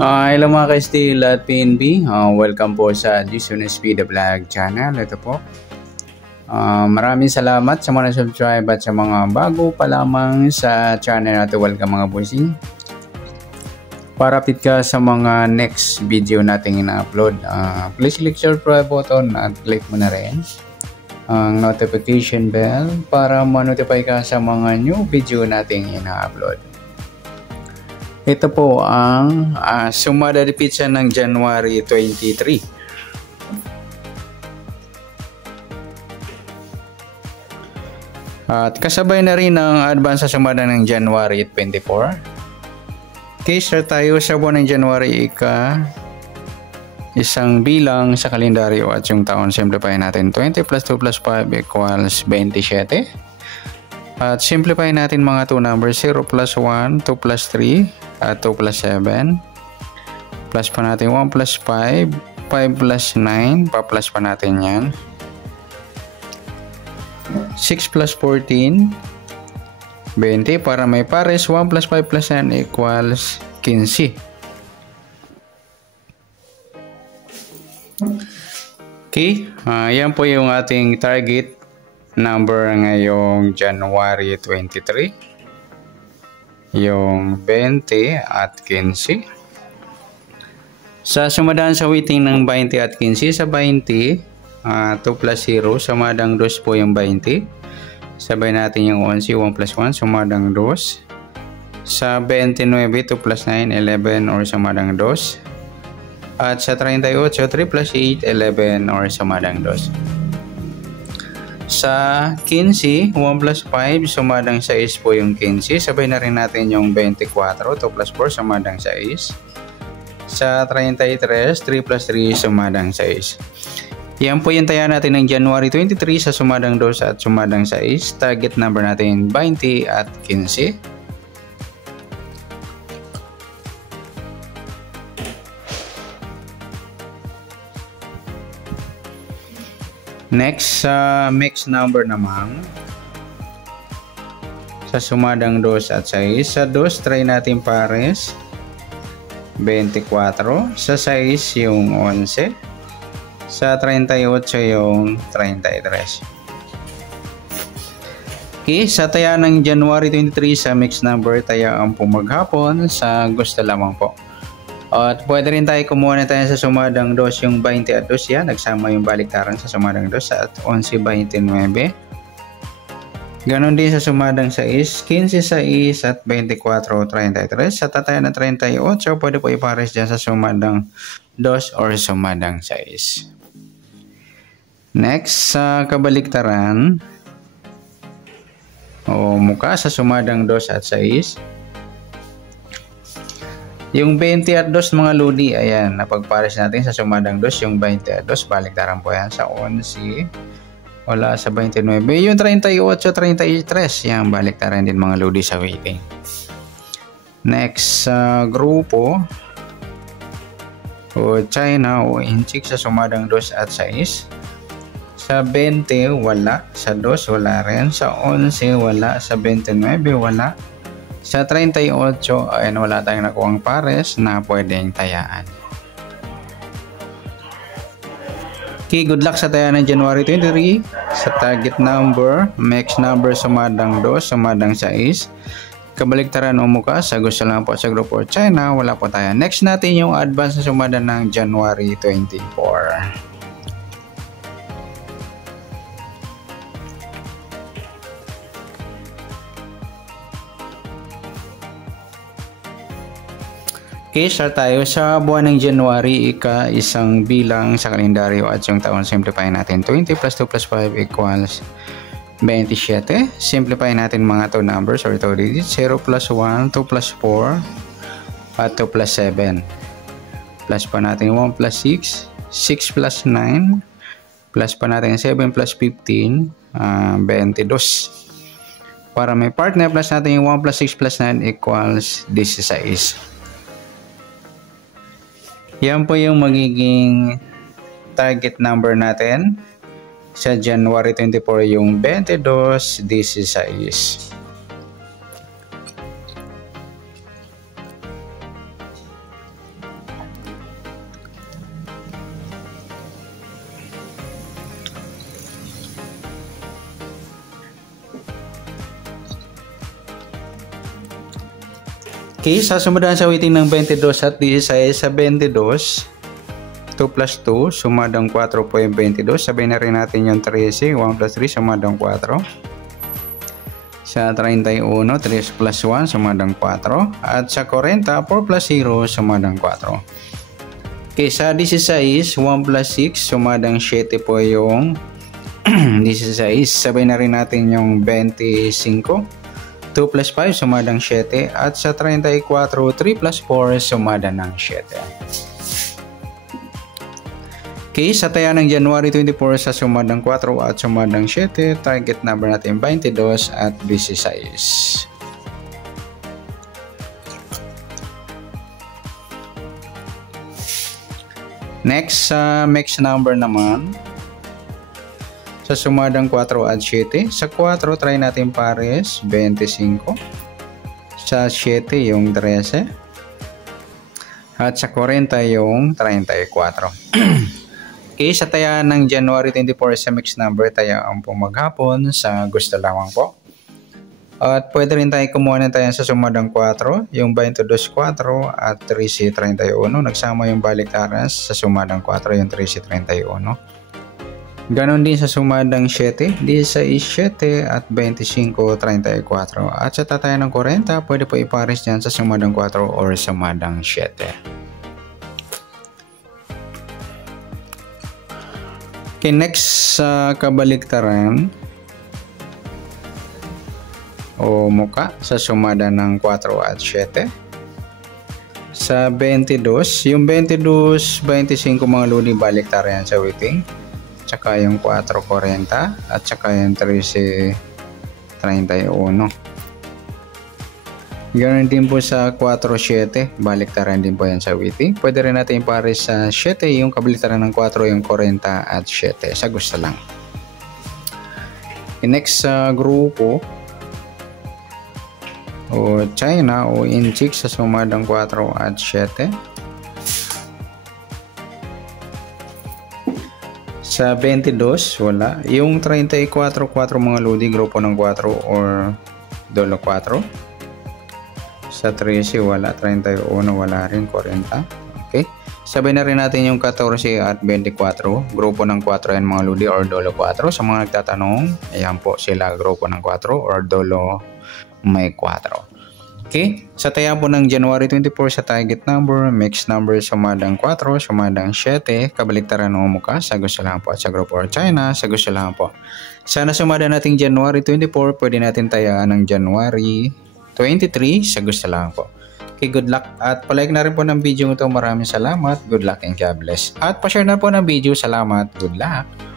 Hello mga ka-Steel at PNB. Welcome po sa Jason SP The Vlog channel. Ito po. Maraming salamat sa mga subscribe at sa mga bago pa lamang sa channel natin. Welcome mga bossing. Para update ka sa mga next video nating ina-upload, please click subscribe button at click mo na rin ang notification bell para ma-notify ka sa mga new video nating ina-upload. Ito po ang sumada de pizza ng January 23. At kasabay na rin ang advance sa sumada ng January 24. Okay, start tayo sa buwan ng January isang bilang sa kalendaryo at yung taon. Simplify natin. 20 plus 2 plus 5 equals 27. At simplify natin mga 2 numbers. 0 plus 1, 2 plus 3, at 2 plus 7. Plus pa natin 1 plus 5, 5 plus 9. Pa-plus pa natin yan. 6 plus 14, 20. Para may pares, 1 plus 5 plus 9 equals 15. Okay, yan po yung ating target number ngayong January 23. Yung 20 at 15. Sa sumadaan sa weighting ng 20 at 15, sa 20, 2 plus 0, sumadang 2 po yung 20. Sabay natin yung 11, 1 plus 1, sumadang 2. Sa 29, 2 plus 9, 11 or sumadang 2. At sa 38, 3 plus 8, 11 or sumadang 2. Sa 15, 1 plus 5, sumadang 6 po yung 15. Sabay na rin natin yung 24, 2 plus 4, sumadang 6. Sa 33, 3 plus 3, sumadang 6. Yan po yung taya natin ng January 23 sa sumadang 2 at sumadang 6. Target number natin 20 at 15. Next, sa mixed number naman, sa sumadang 2 at 6. Sa 2, try natin pares, 24. Sa 6, yung 11. Sa 38, yung 33. Okay, sa taya ng January 23 sa mixed number, taya ang pumaghapon sa gusto lamang po. At pwede rin tayo kumuha na tayo sa sumadang 2 yung 20 at 2 yan. Nagsama yung baliktaran sa sumadang 2 at 11.29. Ganon din sa sumadang 6, 15 6 at 24.33. Sa tataya na 38, pwede po ipares dyan sa sumadang 2 or sumadang 6. Next, sa kabaliktaran o muka sa sumadang 2 at 6. Yung 20 at 2 mga lodi, ayan, napagpares natin sa sumadang 2, yung 20 at 2, baliktaran po yan sa 11, wala sa 29. Yung 38, 33, yan, baliktaran din mga lodi sa weighting. Next, grupo o China o Inchik sa sumadang 2 at 6. Sa 20, wala. Sa 2, wala rin. Sa 11, wala. Sa 29, wala. Sa 38, ayan, wala tayong nakuhang pares na pwedeng tayaan. Okay, good luck sa taya ng January 23. Sa target number, mixed number, sumadang 2, sumadang 6. Kabaliktaran o muka, sa gusto lang po sa grupo China, wala po tayo. Next natin yung advance na sumada ng January 24. Okay, start tayo sa buwan ng January, isang bilang sa kalendaryo at yung taon. Simplify natin. 20 plus 2 plus 5 equals 27. Simplify natin mga 2 numbers or 2 digits. 0 plus 1, 2 plus 4, at 2 plus 7. Plus pa natin 1 plus 6, 6 plus 9, plus pa natin 7 plus 15, 22. Para may partner, plus natin yung 1 plus 6 plus 9 equals 16. Yan po yung magiging target number natin sa January 24, yung 22.16. Okay, sa sumadaan sa weighting ng 22 at 16 sa 22. 2 plus 2, sumadang 4.22. Sabay na rin natin yung 13. 1 plus 3, sumadang 4. Sa 31, 3 plus 1, sumadang 4. At sa 40, 4 plus 0, sumadang 4. Okay, sa 16, 1 plus 6, sumadang 7 po yung 16. Sabay na rin natin yung 25. 2 plus 5, sumadang 7. At sa 34, 3 plus 4, sumadang ng 7. Okay, sa taya ng January 24 sa sumadang 4 at sumadang 7, target number natin 22 at 16. Next, sa mix number naman, sa sumadang 4 at 7, sa 4 try natin pares 25, sa 7 yung 13, at sa 40 yung 34. Okay, sa taya ng January 24 sa mix number, taya ang po maghapon sa gusto lamang po. At pwede rin tayo kumuha ng taya sa sumadang 4, yung 22-4 at 13-31. Nagsama yung baliktaran sa sumadang 4, yung 13-31. Ganon din sa sumadang 7, 16-7 at 25-34. At sa tataya ng 40, pwede po ipares dyan sa sumadang 4 or sumadang 7. Okay, next sa kabaliktaran o muka sa sumada ng 4 at 7. Sa 22, yung 22, 25 mga luni baliktaran sa weighting. Tsaka yung 4.40 at tsaka yung 13.31. Ganoon din po sa 4.7, baliktaran din po yan sa weighting. Pwede rin natin ipares sa 7, yung kabaliktaran ng 4, yung 40 at 7. Sa gusto lang. Next sa grupo o China o Inchik sa sumadang 4 at 7. Sa 22, wala. Yung 34, 4 mga lodi, grupo ng 4 or dolo 4. Sa 13, wala. 31, wala rin. 40. Okay. Sabay na rin natin yung 14 at 24. Grupo ng 4 yan mga lodi or dolo 4. Sa mga nagtatanong, ayan po sila, grupo ng 4 or dolo may 4. Okay. Sa taya po ng January 24 sa target number, mix number sumadang 4, sumadang 7, kabaliktaran ng muka, sa gusto lang po. At sa grupo or China, sa gusto lang po. Sana sumada nating January 24, pwede natin tayaan ng January 23, sa gusto lang po. Okay, good luck. At palike na rin po ng video ito. Maraming salamat. Good luck and God bless. At pa-share na po ng video. Salamat. Good luck.